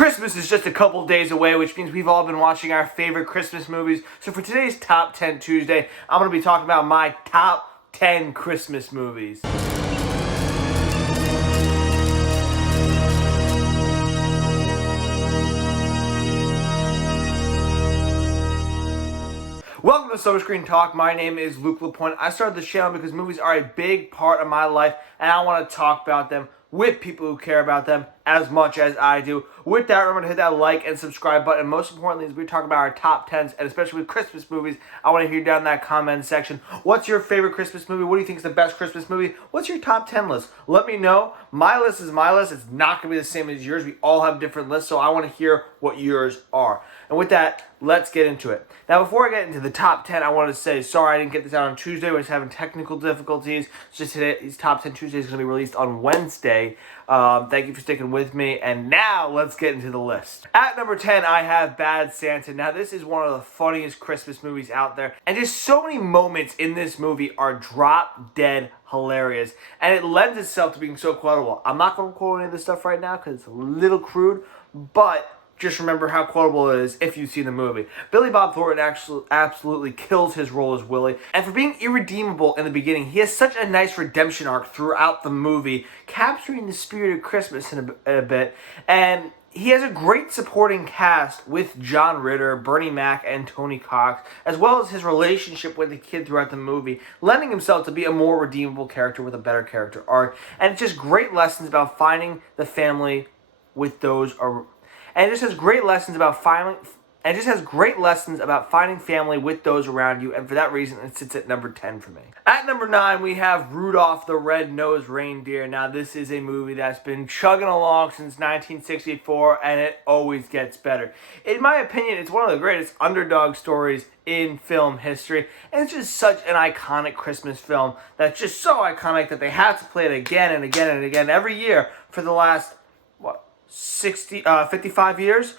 Christmas is just a couple days away, which means we've all been watching our favorite Christmas movies. So for today's Top 10 Tuesday, I'm going to be talking about my top 10 Christmas movies. Welcome to Silver Screen Talk. My name is Luke LaPointe. I started this channel because movies are a big part of my life, and I want to talk about them with people who care about them as much as I do. With that, remember to hit that like and subscribe button. And most importantly, as we talk about our top 10s, and especially with Christmas movies, I want to hear down in that comment section. What's your favorite Christmas movie? What do you think is the best Christmas movie? What's your top 10 list? Let me know. My list is my list. It's not going to be the same as yours. We all have different lists, so I want to hear what yours are. And with that, let's get into it. Now, before I get into the top 10, I want to say sorry I didn't get this out on Tuesday. We're just having technical difficulties. It's just today's top 10 Tuesday is going to be released on Wednesday. Thank you for sticking with me. And now, let's get into the list. At number 10, I have Bad Santa. Now, this is one of the funniest Christmas movies out there. And just so many moments in this movie are drop dead hilarious. And it lends itself to being so quotable. I'm not going to quote any of this stuff right now because it's a little crude, but just remember how quotable it is if you've seen the movie. Billy Bob Thornton actually absolutely kills his role as Willie. And for being irredeemable in the beginning, he has such a nice redemption arc throughout the movie, capturing the spirit of Christmas in a bit. And he has a great supporting cast with John Ritter, Bernie Mac, and Tony Cox, as well as his relationship with the kid throughout the movie, lending himself to be a more redeemable character with a better character arc. And it's just great lessons about finding the family with those And it just has great lessons about finding family with those around you, and for that reason, it sits at number 10 for me. At number 9, we have Rudolph the Red-Nosed Reindeer. Now, this is a movie that's been chugging along since 1964, and it always gets better. In my opinion, it's one of the greatest underdog stories in film history, and it's just such an iconic Christmas film that's just so iconic that they have to play it again and again and again every year for the last, 55 years.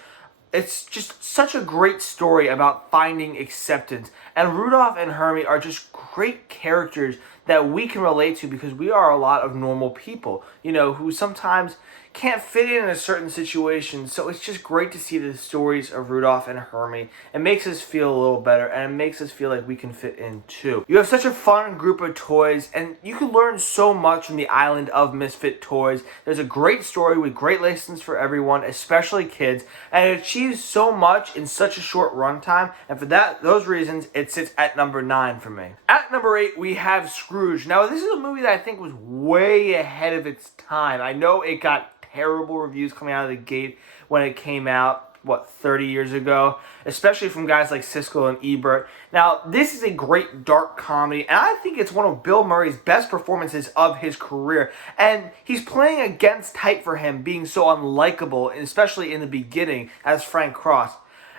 It's just such a great story about finding acceptance. And Rudolph and Hermie are just great characters that we can relate to because we are a lot of normal people, who sometimes can't fit in a certain situation. So it's just great to see the stories of Rudolph and Hermie. It makes us feel a little better, and it makes us feel like we can fit in too. You have such a fun group of toys, and you can learn so much from the island of misfit toys. There's a great story with great lessons for everyone, especially kids, and it achieves so much in such a short runtime, and for those reasons, it sits at number 9 for me. At number 8, we have Scrooge. Now, this is a movie that I think was way ahead of its time. I know it got terrible reviews coming out of the gate when it came out, 30 years ago, especially from guys like Siskel and Ebert. Now, this is a great dark comedy, and I think it's one of Bill Murray's best performances of his career, and he's playing against type for him, being so unlikable, especially in the beginning, as Frank Cross.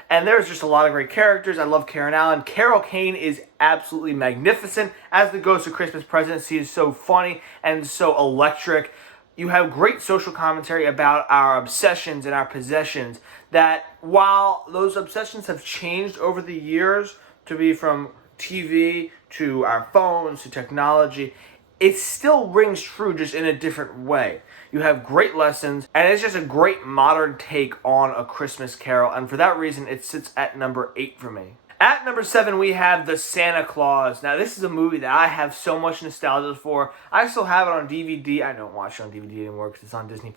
And there's just a lot of great characters. I love Karen Allen. Carol Kane is absolutely magnificent as the Ghost of Christmas Present. She is so funny and so electric. You have great social commentary about our obsessions and our possessions, that while those obsessions have changed over the years to be from TV to our phones to technology, it still rings true, just in a different way. You have great lessons, and it's just a great modern take on A Christmas Carol, and for that reason, it sits at number 8 for me. At number 7, we have The Santa Claus. Now, this is a movie that I have so much nostalgia for. I still have it on DVD. I don't watch it on DVD anymore because it's on Disney+.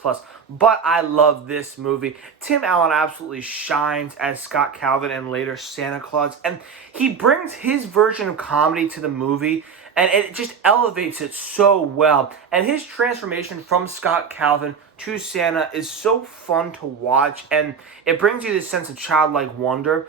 But I love this movie. Tim Allen absolutely shines as Scott Calvin and later Santa Claus. And he brings his version of comedy to the movie, and it just elevates it so well. And his transformation from Scott Calvin to Santa is so fun to watch, and it brings you this sense of childlike wonder.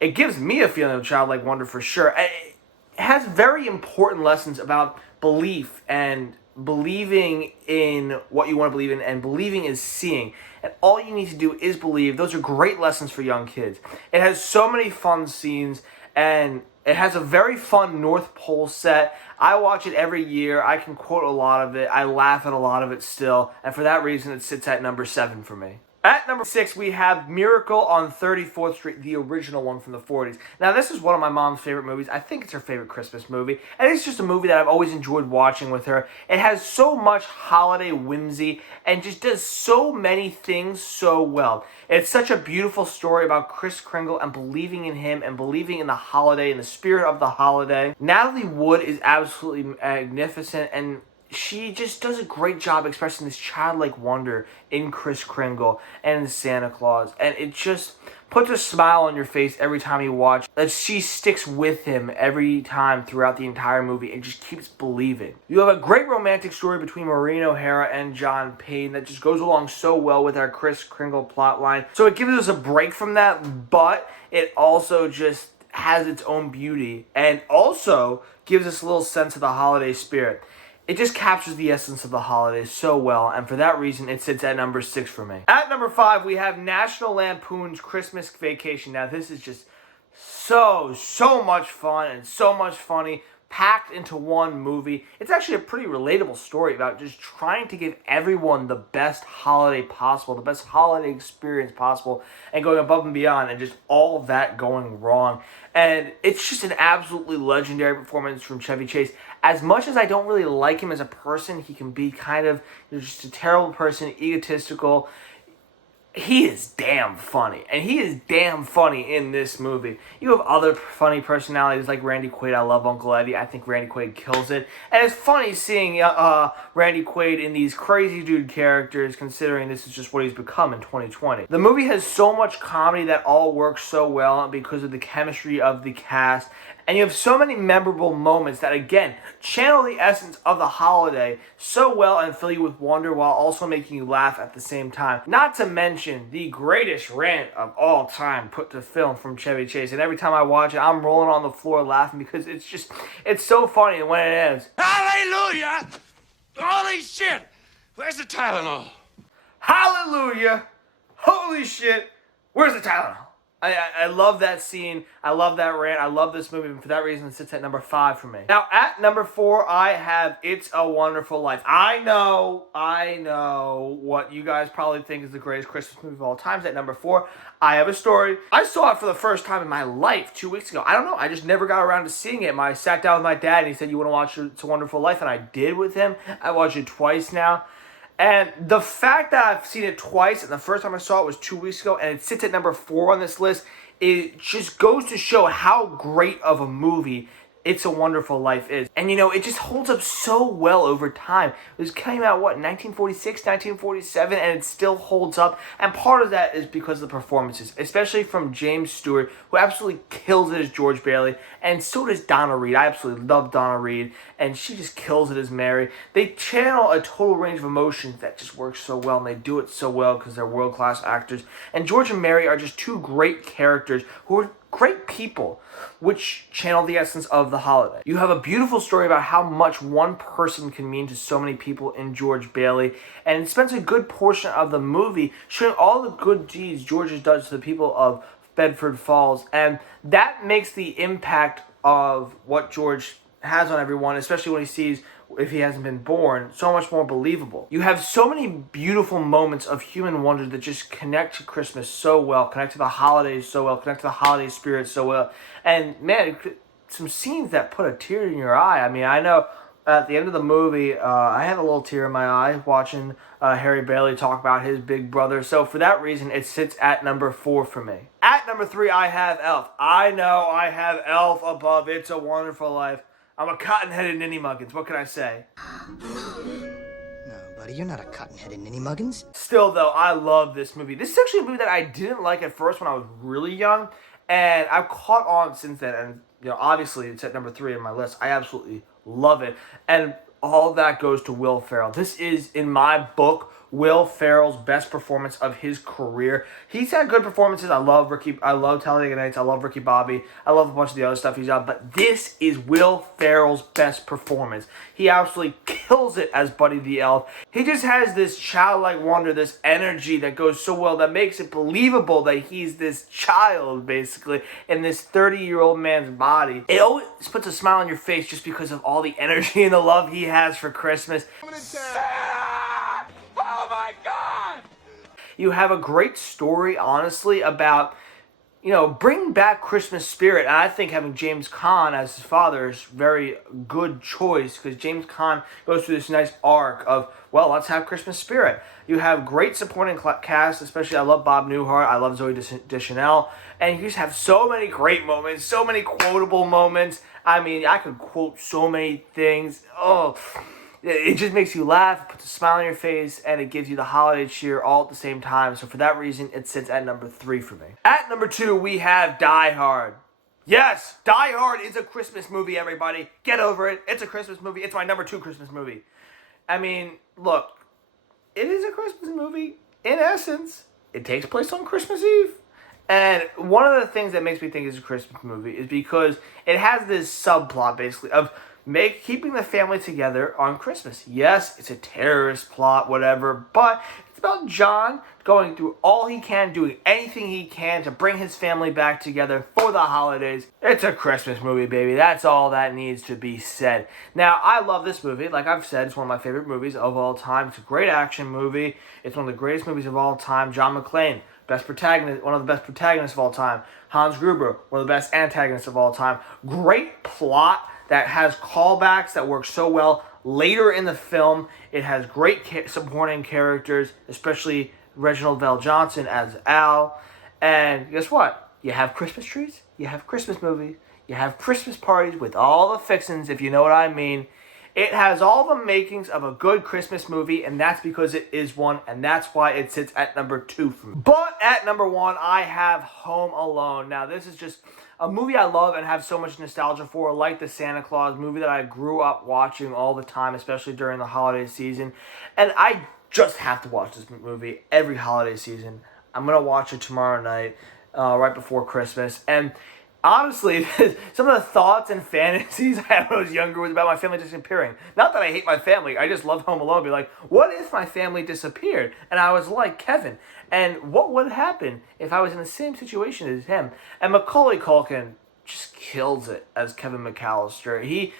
It gives me a feeling of childlike wonder for sure. It has very important lessons about belief and believing in what you want to believe in, and believing is seeing. And all you need to do is believe. Those are great lessons for young kids. It has so many fun scenes, and it has a very fun North Pole set. I watch it every year. I can quote a lot of it. I laugh at a lot of it still. And for that reason, it sits at number 7 for me. At number 6, we have Miracle on 34th Street, the original one from the 40s. Now, this is one of my mom's favorite movies. I think it's her favorite Christmas movie. And it's just a movie that I've always enjoyed watching with her. It has so much holiday whimsy and just does so many things so well. It's such a beautiful story about Kris Kringle and believing in him and believing in the holiday and the spirit of the holiday. Natalie Wood is absolutely magnificent, and she just does a great job expressing this childlike wonder in Kris Kringle and in Santa Claus. And it just puts a smile on your face every time you watch. That she sticks with him every time throughout the entire movie and just keeps believing. You have a great romantic story between Maureen O'Hara and John Payne that just goes along so well with our Kris Kringle plotline. So it gives us a break from that, but it also just has its own beauty and also gives us a little sense of the holiday spirit. It just captures the essence of the holidays so well, and for that reason, it sits at number 6 for me. At number 5, we have National Lampoon's Christmas Vacation. Now, this is just so much fun and so much funny, packed into one movie. It's actually a pretty relatable story about just trying to give everyone the best holiday possible, the best holiday experience possible, and going above and beyond, and just all of that going wrong. And it's just an absolutely legendary performance from Chevy Chase. As much as I don't really like him as a person, he can be kind of just a terrible person, egotistical. He is damn funny, and he is damn funny in this movie. You have other funny personalities like Randy Quaid. I love Uncle Eddie. I think Randy Quaid kills it, and it's funny seeing Randy Quaid in these crazy dude characters, considering this is just what he's become in 2020. The movie has so much comedy that all works so well because of the chemistry of the cast. And you have so many memorable moments that, again, channel the essence of the holiday so well and fill you with wonder while also making you laugh at the same time. Not to mention the greatest rant of all time put to film from Chevy Chase. And every time I watch it, I'm rolling on the floor laughing because it's so funny. And when it ends, hallelujah! Holy shit! Where's the Tylenol? Hallelujah! Holy shit! Where's the Tylenol? I love that scene. I love that rant. I love this movie, and for that reason, it sits at number 5 for me. Now, at number 4, I have It's a Wonderful Life. I know what you guys probably think is the greatest Christmas movie of all time. At number 4, I have a story. I saw it for the first time in my life 2 weeks ago. I don't know. I just never got around to seeing it. I sat down with my dad, and he said, "You want to watch It's a Wonderful Life?" And I did with him. I watched it twice now. And the fact that I've seen it twice, and the first time I saw it was 2 weeks ago, and it sits at number 4 on this list, it just goes to show how great of a movie It's a Wonderful Life is. And it just holds up so well over time. It came out, 1946, 1947, and it still holds up. And part of that is because of the performances, especially from James Stewart, who absolutely kills it as George Bailey, and so does Donna Reed. I absolutely love Donna Reed, and she just kills it as Mary. They channel a total range of emotions that just works so well, and they do it so well because they're world-class actors. And George and Mary are just two great characters who are great people, which channel the essence of the holiday. You have a beautiful story about how much one person can mean to so many people in George Bailey, and it spends a good portion of the movie showing all the good deeds George does to the people of Bedford Falls, and that makes the impact of what George has on everyone, especially when he sees if he hasn't been born, so much more believable. You have so many beautiful moments of human wonder that just connect to Christmas so well, connect to the holidays so well, connect to the holiday spirit so well. And man, some scenes that put a tear in your eye. I mean, I know at the end of the movie, I had a little tear in my eye watching Harry Bailey talk about his big brother. So for that reason, it sits at number 4 for me. At number 3, I have Elf. I know I have Elf above It's a Wonderful Life. I'm a cotton-headed ninny muggins. What can I say? No, buddy, you're not a cotton-headed ninny muggins. Still, though, I love this movie. This is actually a movie that I didn't like at first when I was really young, and I've caught on since then. And obviously, it's at number 3 on my list. I absolutely love it, and all that goes to Will Ferrell. This is, in my book, Will Ferrell's best performance of his career. He's had good performances. I love Talladega Nights. I love Ricky Bobby. I love a bunch of the other stuff he's done. But this is Will Ferrell's best performance. He absolutely kills it as Buddy the Elf. He just has this childlike wonder, this energy that goes so well that makes it believable that he's this child, basically, in this 30-year-old man's body. It always puts a smile on your face just because of all the energy and the love he has for Christmas. Oh my God! You have a great story, honestly, about bring back Christmas spirit. And I think having James Caan as his father is very good choice because James Caan goes through this nice arc of, well, let's have Christmas spirit. You have great supporting cast, especially I love Bob Newhart, I love Zoe Deschanel, and you just have so many great moments, so many quotable moments. I mean, I could quote so many things. Oh, it just makes you laugh, it puts a smile on your face, and it gives you the holiday cheer all at the same time. So for that reason, it sits at number 3 for me. At number 2, we have Die Hard. Yes, Die Hard is a Christmas movie, everybody. Get over it. It's a Christmas movie. It's my number 2 Christmas movie. I mean, look, it is a Christmas movie. In essence, it takes place on Christmas Eve. And one of the things that makes me think it's a Christmas movie is because it has this subplot, basically, of keeping the family together on Christmas. Yes, it's a terrorist plot, whatever, but it's about John going through all he can, doing anything he can to bring his family back together for the holidays. It's a Christmas movie, baby. That's all that needs to be said. Now, I love this movie. Like I've said, it's one of my favorite movies of all time. It's a great action movie. It's one of the greatest movies of all time. John McClane, best protagonist, one of the best protagonists of all time. Hans Gruber, one of the best antagonists of all time. Great plot that has callbacks that work so well later in the film. It has great supporting characters, especially Reginald Val Johnson as Al. And guess what? You have Christmas trees, you have Christmas movies, you have Christmas parties with all the fixings, if you know what I mean. It has all the makings of a good Christmas movie, and that's because it is one, and that's why it sits at number 2 for me. But at number 1, I have Home Alone. Now, this is just a movie I love and have so much nostalgia for, like the Santa Claus movie that I grew up watching all the time, especially during the holiday season. And I just have to watch this movie every holiday season. I'm going to watch it tomorrow night, right before Christmas. And honestly, some of the thoughts and fantasies I had when I was younger was about my family disappearing. Not that I hate my family, I just love Home Alone. Be like, what if my family disappeared? And I was like Kevin. And what would happen if I was in the same situation as him? And Macaulay Culkin just kills it as Kevin McAllister. He,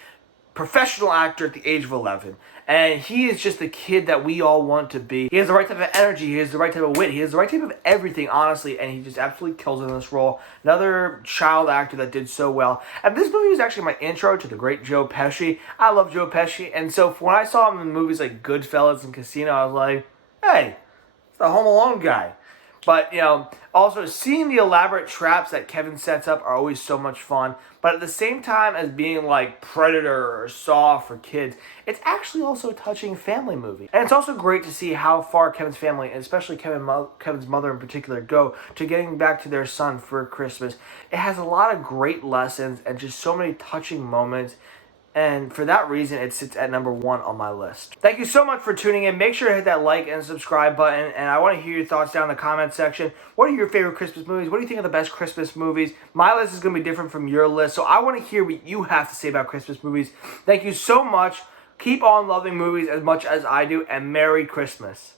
professional actor at the age of 11. And he is just the kid that we all want to be. He has the right type of energy. He has the right type of wit. He has the right type of everything, honestly. And he just absolutely kills it in this role. Another child actor that did so well. And this movie was actually my intro to the great Joe Pesci. I love Joe Pesci. And so when I saw him in movies like Goodfellas and Casino, I was like, hey, it's the Home Alone guy. But, also seeing the elaborate traps that Kevin sets up are always so much fun. But at the same time as being like Predator or Saw for kids, it's actually also a touching family movie. And it's also great to see how far Kevin's family, and especially Kevin's mother in particular, go to getting back to their son for Christmas. It has a lot of great lessons and just so many touching moments. And for that reason, it sits at number 1 on my list. Thank you so much for tuning in. Make sure to hit that like and subscribe button. And I want to hear your thoughts down in the comment section. What are your favorite Christmas movies? What do you think are the best Christmas movies? My list is going to be different from your list. So I want to hear what you have to say about Christmas movies. Thank you so much. Keep on loving movies as much as I do. And Merry Christmas.